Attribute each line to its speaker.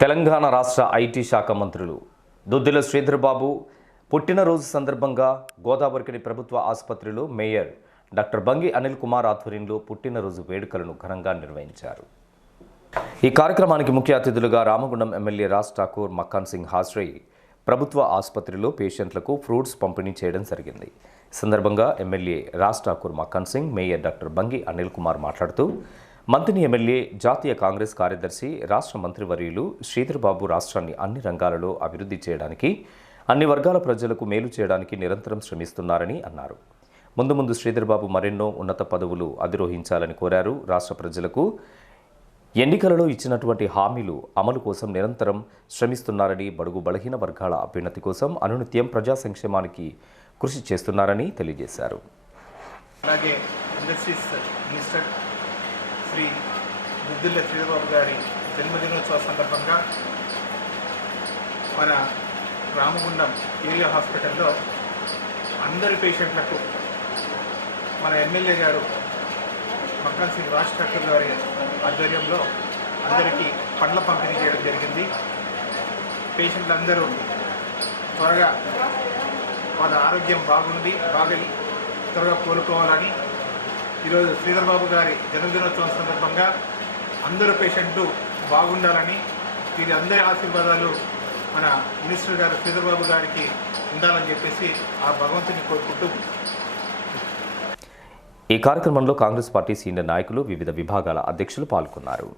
Speaker 1: తెలంగాణ రాష్ట్ర ఐటీ శాఖ మంత్రులు. దుద్దిల శ్రీధర్బాబు పుట్టినరోజు సందర్భంగా గోదావరికని ప్రభుత్వ ఆసుపత్రిలో మేయర్ డాక్టర్ బంగి అనిల్ కుమార్ ఆధ్వర్యంలో పుట్టినరోజు వేడుకలను ఘనంగా నిర్వహించారు. ఈ కార్యక్రమానికి ముఖ్య అతిథులుగా రామగుండం ఎమ్మెల్యే రాజ్ ఠాకూర్ మక్కాన్ సింగ్ హాజ్రై ప్రభుత్వ ఆసుపత్రిలో పేషెంట్లకు ఫ్రూట్స్ పంపిణీ చేయడం జరిగింది. సందర్భంగా MLA Raj Thakur Makkan Singh mayor doctor Bangi Anil Kumar మాట్లాడుతూ మంత్రిని ఎమ్మెల్యే జాతీయ కాంగ్రెస్ కార్యదర్శి రాష్ట్ర మంత్రివర్యులు శ్రీధర్బాబు రాష్ట్రాన్ని అన్ని రంగాలలో అభివృద్ధి చేయడానికి అన్ని వర్గాల ప్రజలకు మేలు చేయడానికి నిరంతరం శ్రమిస్తున్నారని అన్నారు. ముందు ముందు శ్రీధర్బాబు మరెన్నో ఉన్నత పదవులు అధిరోహించాలని కోరారు. రాష్ట్ర ప్రజలకు ఎన్నికలలో ఇచ్చినటువంటి హామీలు అమలు కోసం నిరంతరం శ్రమిస్తున్నారని బడుగు బలహీన వర్గాల అభ్యున్నతి కోసం అనునిత్యం ప్రజా సంక్షేమానికి కృషి చేస్తున్నారని తెలియజేశారు.
Speaker 2: అలాగే ఇండస్ట్రీస్ మినిస్టర్ శ్రీ దుద్దిల్ల శ్రీబాబు గారి జన్మదినోత్సవ సందర్భంగా మన రామగుండం ఏరియా హాస్పిటల్లో అందరి పేషెంట్లకు మన ఎమ్మెల్యే గారు మక్కాన్ సింగ్ రాజ్ ఠాకూర్ గారి ఆధ్వర్యంలో అందరికీ పండ్ల పంపిణీ చేయడం జరిగింది. పేషెంట్లు అందరూ త్వరగా వాళ్ళ ఆరోగ్యం బాగుంది బాగా త్వరగా కోలుకోవాలని ఈరోజు శ్రీధర్ బాబు గారి జన్మదినోత్సవం సందర్భంగా అందరు పేషెంట్లు బాగుండాలని వీరి అందరి ఆశీర్వాదాలు మన మినిస్టర్ గారు శ్రీధర్ బాబు గారికి ఉండాలని చెప్పేసి ఆ భగవంతుని కోరుకుంటూ
Speaker 1: ఈ కార్యక్రమంలో కాంగ్రెస్ పార్టీ సీనియర్ నాయకులు వివిధ విభాగాల అధ్యక్షులు పాల్గొన్నారు.